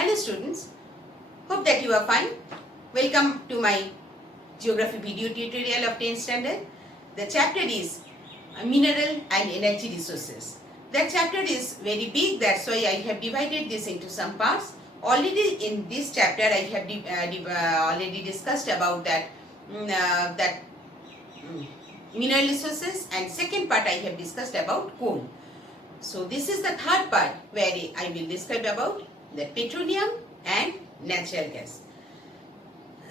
Hello students, hope that you are fine. Welcome to my geography video tutorial of 10th standard. The chapter is mineral and energy resources. That chapter is very big, that's why I have divided this into some parts. Already in this chapter I have already discussed about that mineral resources, and second part I have discussed about coal. So this is the third part where I will describe about the petroleum and natural gas.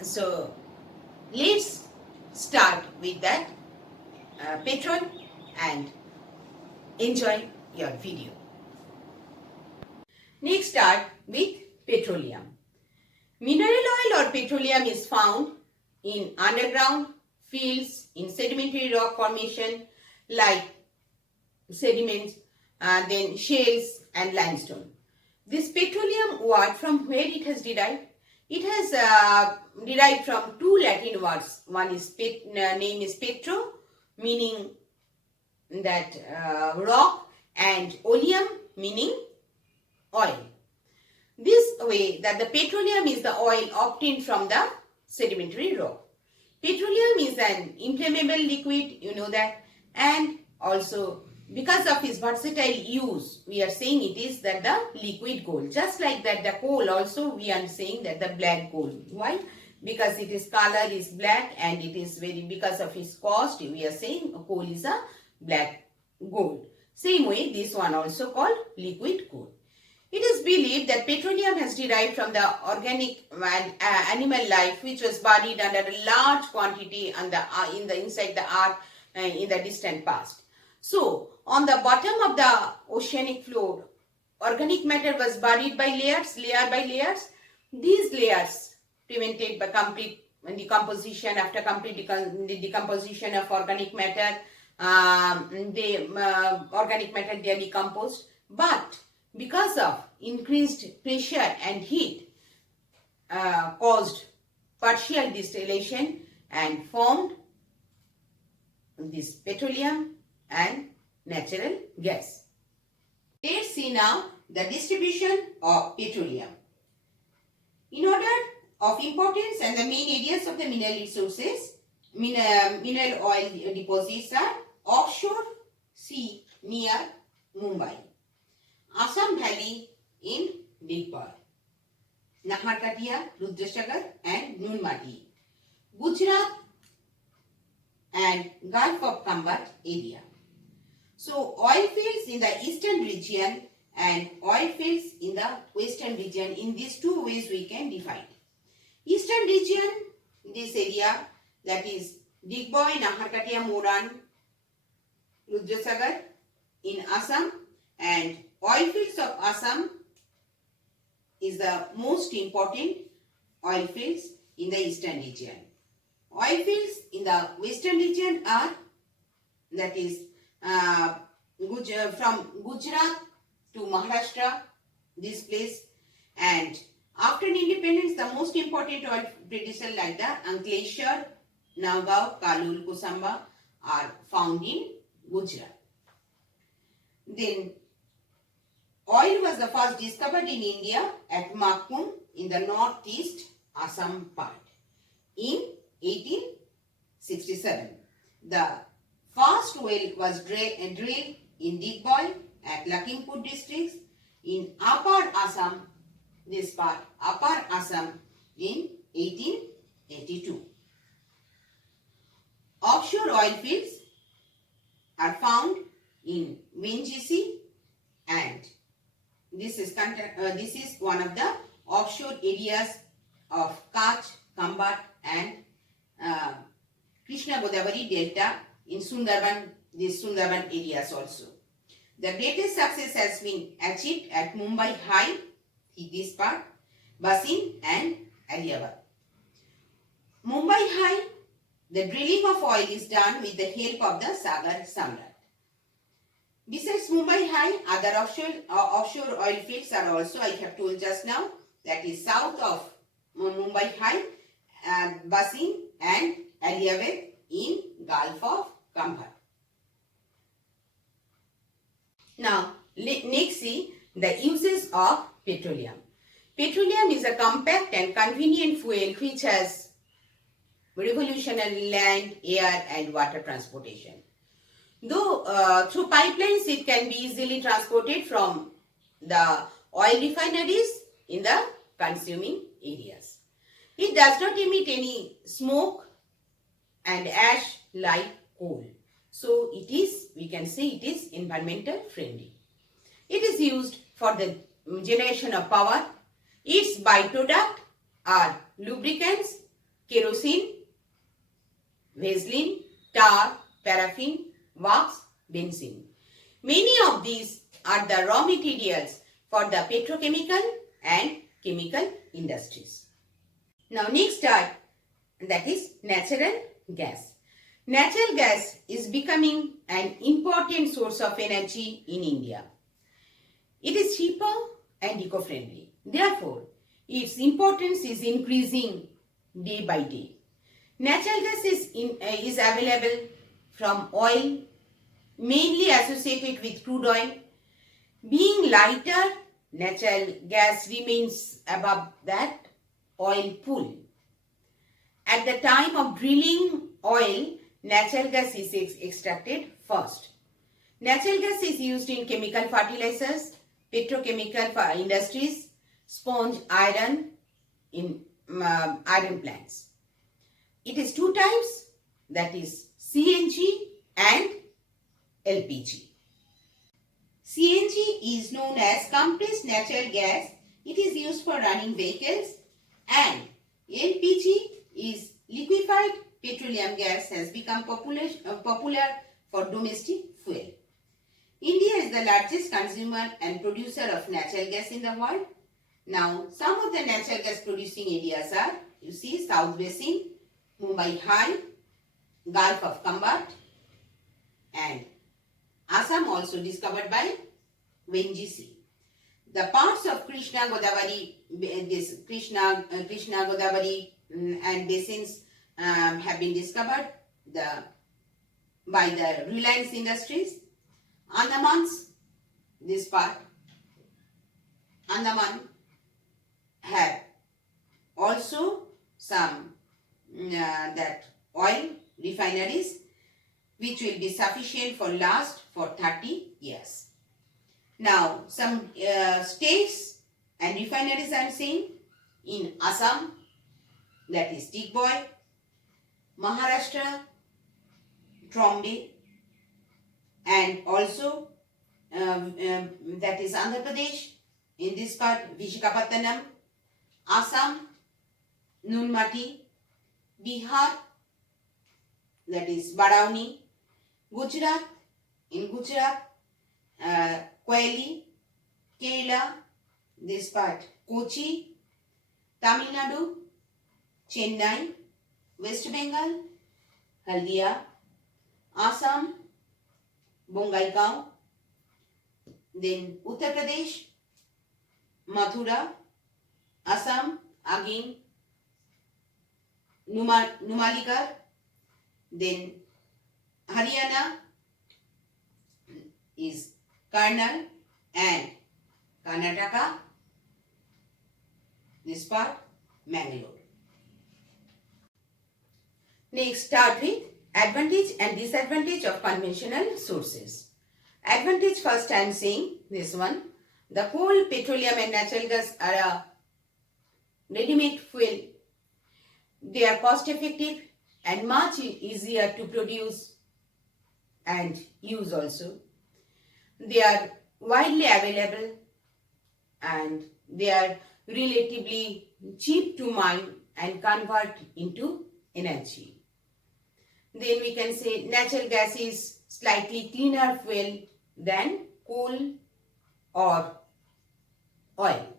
So let's start with that petrol and enjoy your video. Next start with petroleum. Mineral oil or petroleum is found in underground fields, in sedimentary rock formation like sediments, then shales and limestone. This petroleum word, from where it has derived? It has derived from two Latin words. One is name is petro, meaning that rock, and oleum, meaning oil. This way that the petroleum is the oil obtained from the sedimentary rock. Petroleum is an inflammable liquid, you know that, and also because of its versatile use, we are saying it is that the liquid gold. Just like that, the coal also we are saying that the black gold. Why? Because its color is black and it is very, because of its cost, we are saying coal is a black gold. Same way, this one also called liquid gold. It is believed that petroleum has derived from the organic animal life which was buried under a large quantity inside the earth in the distant past. So, on the bottom of the oceanic floor, organic matter was buried by layers, layer by layers. These layers prevented by complete decomposition. After complete decomposition of organic matter, organic matter they are decomposed. But because of increased pressure and heat caused partial distillation and formed this petroleum and natural gas. Let's see now the distribution of petroleum. In order of importance and the main areas of the mineral resources, mineral oil deposits are offshore sea near Mumbai, Assam Valley in Digboy, Naharkatia, Rudrasagar and Nunmati, Gujarat and Gulf of Kambat area. So, oil fields in the eastern region and oil fields in the western region, in these two ways we can define. Eastern region, this area, that is Digboy, Naharkatia, Moran, Rudrasagar in Assam, and oil fields of Assam is the most important oil fields in the eastern region. Oil fields in the western region are, that is from Gujarat to Maharashtra, this place, and after independence the most important oil producer like the Ankleshwar, Nagaon, Kalul, Kusamba are found in Gujarat. Then oil was the first discovered in India at Makun in the northeast Assam part in 1867. The first well was drilled in Digboy at Lakhimpur districts in Upper Assam, this part, Upper Assam in 1882. Offshore oil fields are found in Vengisi, and this is one of the offshore areas of Kutch, Kambat and Krishna Godavari Delta in Sundarban, these Sundarban areas also. The greatest success has been achieved at Mumbai High, this part, Basin and Aliabad. Mumbai High, the drilling of oil is done with the help of the Sagar Samrat. Besides Mumbai High, other offshore oil fields are also, I have told just now, that is south of Mumbai High, Basin and Aliabad in Gulf of Kambat. Now, next see the uses of petroleum. Petroleum is a compact and convenient fuel which has revolutionary land, air and water transportation. Though through pipelines it can be easily transported from the oil refineries in the consuming areas. It does not emit any smoke and ash like coal. So we can say it is environmental friendly. It is used for the generation of power. Its byproduct are lubricants, kerosene, vaseline, tar, paraffin, wax, benzene. Many of these are the raw materials for the petrochemical and chemical industries. Now next are, that is natural gas. Natural gas is becoming an important source of energy in India. It is cheaper and eco-friendly. Therefore, its importance is increasing day by day. Natural gas is available from oil, mainly associated with crude oil. Being lighter, natural gas remains above that oil pool. At the time of drilling oil, natural gas is extracted first. Natural gas is used in chemical fertilizers, petrochemical industries, sponge iron in iron plants. It is two types, that is CNG and LPG. CNG is known as compressed natural gas. It is used for running vehicles, and LPG is liquefied petroleum gas, has become popular for domestic fuel. India is the largest consumer and producer of natural gas in the world. Now, some of the natural gas producing areas are, you see, South Basin, Mumbai High, Gulf of Cambodge, and Assam, also discovered by ONGC. The parts of Krishna, Godavari, Krishna, Godavari and basins have been discovered by the Reliance Industries. Andamans, this part, Andaman have also some that oil refineries which will be sufficient for last for 30 years. Now, some states and refineries I am saying in Assam, that is Digboi, Maharashtra, Trombay, and also that is Andhra Pradesh, in this part Visakhapatnam, Assam, Nunmati, Bihar, that is Barauni, Gujarat, in Gujarat, Koyali, Kerala, this part Kochi, Tamil Nadu, Chennai, West Bengal, Haldia, Assam, Bongaigaon, then Uttar Pradesh, Mathura, Assam, again Numaligarh, then Haryana is Karnal, and Karnataka, this part Mangalore. Next, start with advantage and disadvantage of conventional sources. Advantage first I am saying this one. The coal, petroleum and natural gas are a ready-made fuel. They are cost effective and much easier to produce and use also. They are widely available and they are relatively cheap to mine and convert into energy. Then we can say natural gas is slightly cleaner fuel than coal or oil.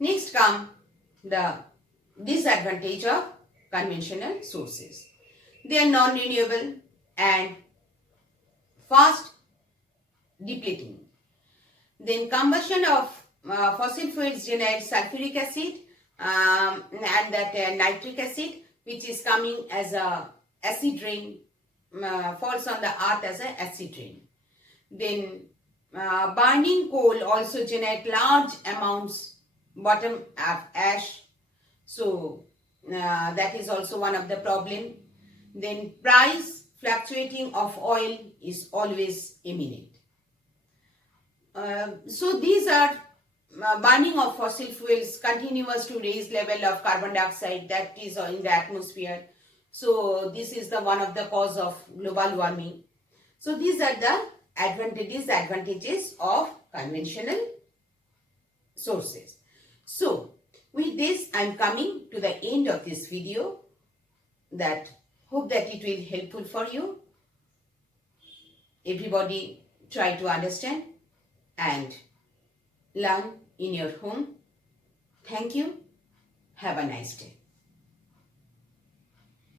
Next come the disadvantage of conventional sources. They are non-renewable and fast depleting. Then combustion of fossil fuels generates sulfuric acid and that nitric acid, which is coming as a acid rain, falls on the earth as an acid rain. Then burning coal also generate large amounts bottom of ash. So that is also one of the problem. Then price fluctuating of oil is always imminent. So these are burning of fossil fuels continuous to raise level of carbon dioxide that is in the atmosphere. So this is the one of the cause of global warming. So these are the disadvantages of conventional sources. So with this I am coming to the end of this video. That hope that it will helpful for you. Everybody try to understand and learn in your home. Thank you. Have a nice day.